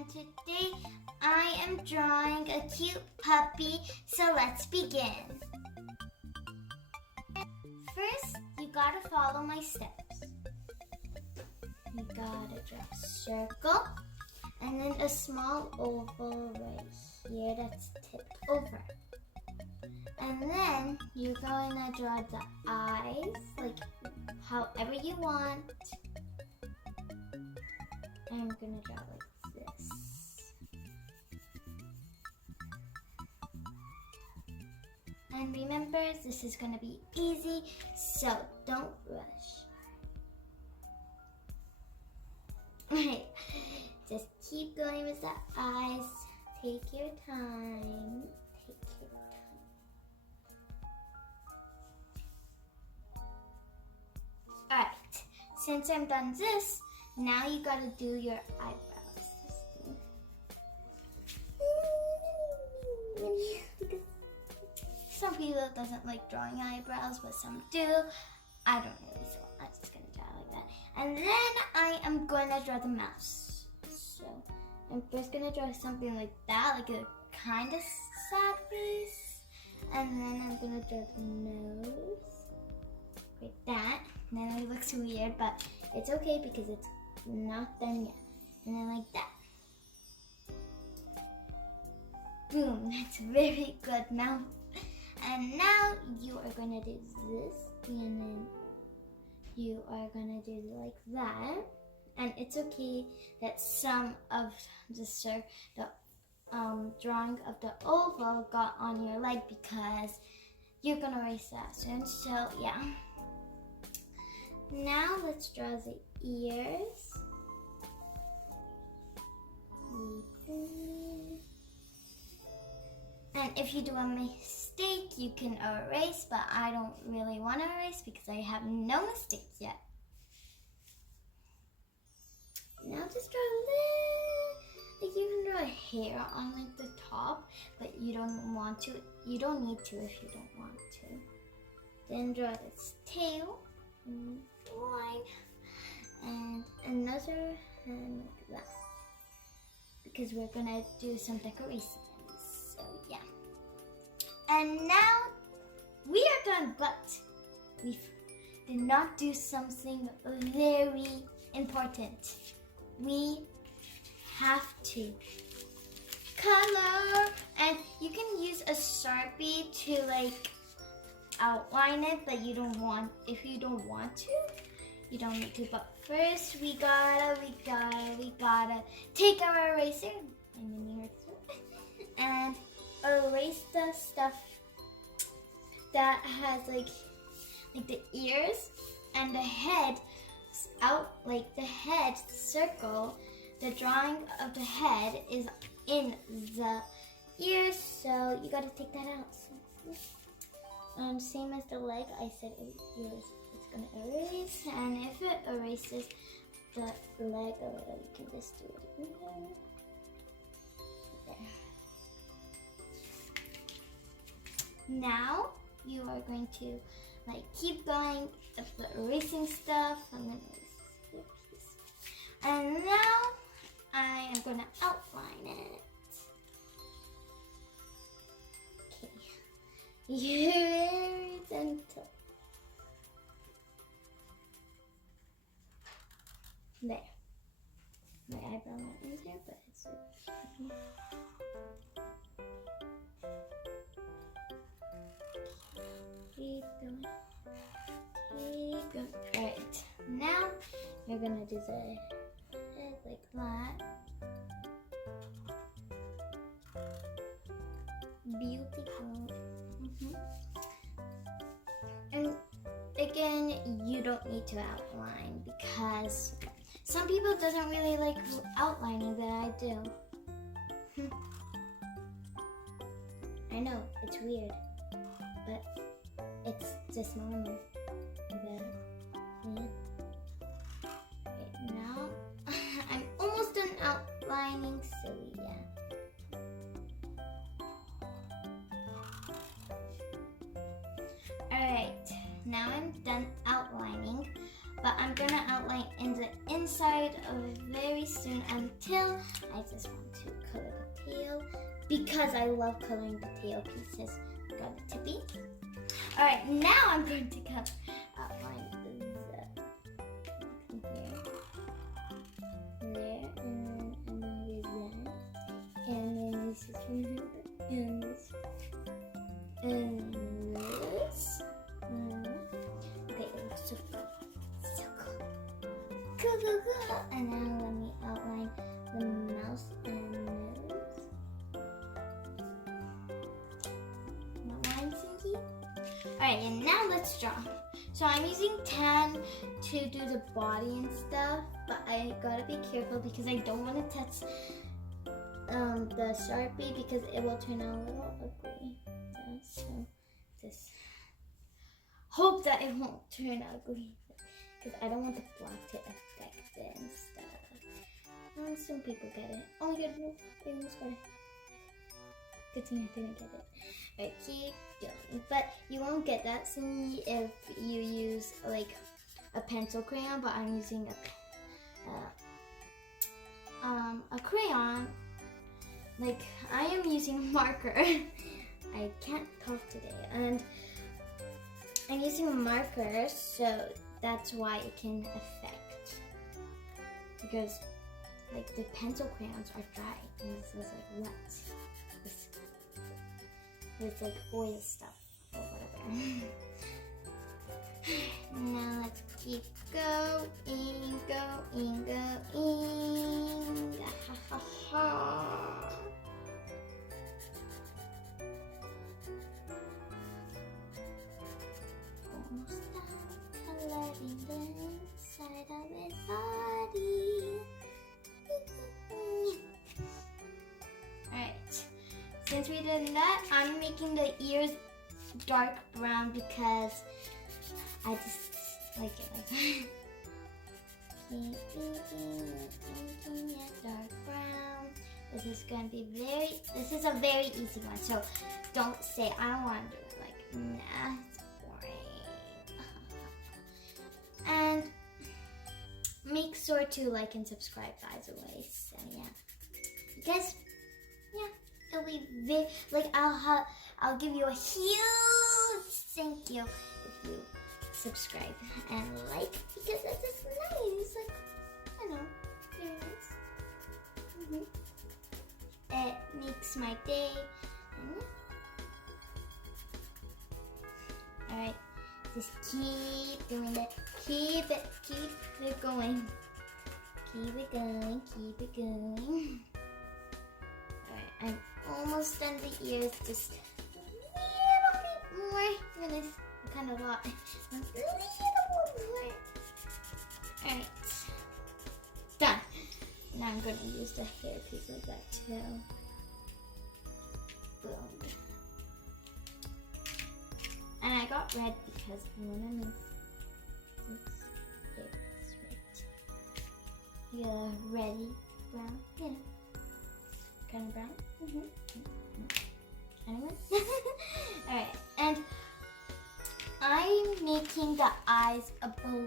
and today I am drawing a cute puppy, so let's begin. First, you gotta follow my steps. You gotta draw a circle and then a small oval right here that's tipped over. And then you're going to draw the eyes, like however you want. And I'm going to draw like this. And remember, this is going to be easy, so don't rush. Alright, just keep going with the eyes. Take your time. Alright, since I'm done this, now you gotta do your eyebrows. Some people doesn't like drawing eyebrows, but some do. I don't really, so I'm just gonna draw like that. And then I am gonna draw the mouse. So I'm first gonna draw something like that, like a kind of sad face. And then I'm gonna draw the nose, like that. And then it looks weird, but it's okay because it's not done yet. And then like that. Boom, that's very good now. And now you are gonna do this, and then you are gonna do like that. And it's okay that some of the drawing of the oval got on your leg because you're gonna erase that soon. So yeah. Now let's draw the ears. And if you do a mistake, you can erase, but I don't really want to erase because I have no mistakes yet. Now just draw a little, like you can draw a hair on like the top, but you don't want to. You don't need to if you don't want to. Then draw this tail. Line and another hand like that because we're gonna do some decorations. So yeah, and now we are done, but we did not do something very important. We have to color, and you can use a Sharpie to like outline it, but you don't want, if you don't want to, you don't need to. But first we gotta take our eraser and erase the stuff that has like the ears and the head out, like the head circle. The drawing of the head is in the ears, so you gotta take that out. Same as the leg, I said it's gonna erase, and if it erases the leg a little, you can just do it there. Now you are going to like keep going with the erasing stuff. I'm gonna erase this piece, and now I am gonna outline it. You're very gentle. There. My eyebrow went in there, but it's okay. Keep going. Keep going. Alright. Now you're gonna do the head like that. Beautiful. And again, you don't need to outline because some people doesn't really like outlining, but I do. I know, it's weird, but it's just normal. Yeah. Okay, now I'm almost done outlining, so yeah. Alright, now I'm done outlining, but I'm gonna outline in the inside of very soon until I just want to color the tail because I love coloring the tail pieces. Got the tippy. Alright, now I'm going to outline the here. There, and then do that. And then this is and this. And this. Okay, it looks so good. So cool. Cool. And now let me outline the mouth and nose. Outline, Cindy? Alright, and now let's draw. So I'm using tan to do the body and stuff, but I gotta be careful because I don't want to touch the Sharpie because it will turn out a little ugly. So just hope that it won't turn ugly because I don't want the black to affect it and stuff. And some people get it. Oh my god, no, I almost got it. Good thing I didn't get it. Alright, keep going. But you won't get that, Cindy, if you use like a pencil crayon, but I'm using a crayon. Like, I am using a marker. I can't talk today. And I'm using a marker, so that's why it can affect. Because, like, the pencil crayons are dry, and this is like wet. With like oil stuff or whatever. Now let's keep going. Ha ha ha. Almost done coloring the inside of his body. Alright. Since we did that, I'm making the ears dark brown because I just like it like that. Making it dark brown. This is a very easy one, so don't say I don't want to do it. Like, nah, it's boring. And make sure to like and subscribe, by the way. So yeah, you guys, yeah. It'll be like I'll give you a huge thank you if you subscribe and like because it's just nice. Like I know, very nice. It makes my day. All right, just keep doing it. Keep it going. Keep it going. All right, I'm almost done the ears, just a little bit more. Goodness, kind of a lot. A little bit more. Alright, done. Now I'm going to use the hair piece like that too. Boom. And I got red because I want to make this right. Yeah, reddy brown, you know. Kind of brown. Anyway. Alright, and I'm making the eyes a blue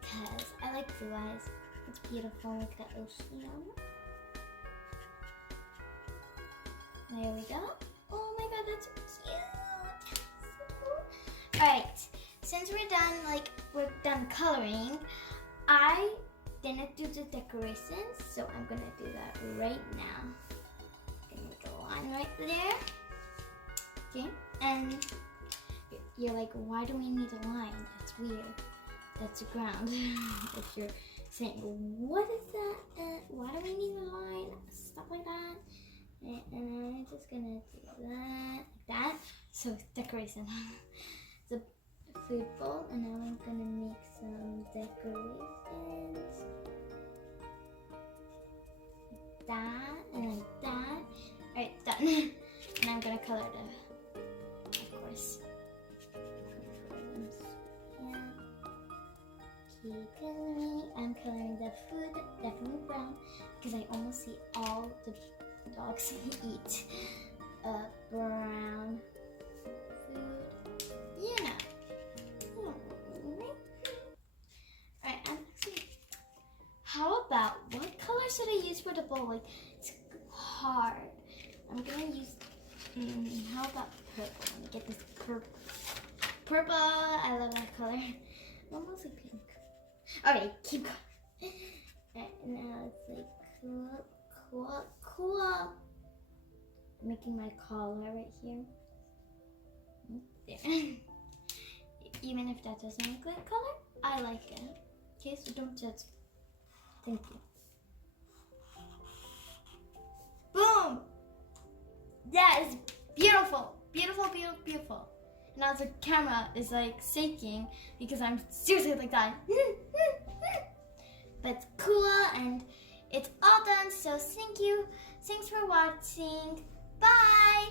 because I like blue eyes. It's beautiful with the ocean. There we go. Oh my god, that's so cute. So cool. Alright, since we're done coloring, I didn't do the decorations, so I'm gonna do that right now. On right there. Okay, and you're like, why do we need a line? That's weird. That's the ground. If you're saying, what is that? Why do we need a line? Stuff like that. And I'm just gonna do that, like that. So decoration. The food bowl, and now I'm gonna make some decorations. Like that, and like that. Alright, done. And I'm gonna color of course. Yeah. Keep coloring. I'm coloring the food, definitely brown, because I almost see all the dogs eat brown food. You know. Alright, how about what color color should I use for the bowl? Like, it's hard. I'm gonna use, how about purple? Let me get this purple. Purple, I love that color. Almost like pink. Okay, keep going. Alright, now it's like cool. Making my collar right here. There. Even if that doesn't look like color, I like it. Okay, so don't judge. Thank you. Boom! That is beautiful. Beautiful. Now the camera is like shaking because I'm seriously like that. But it's cool and it's all done, so thank you. Thanks for watching. Bye!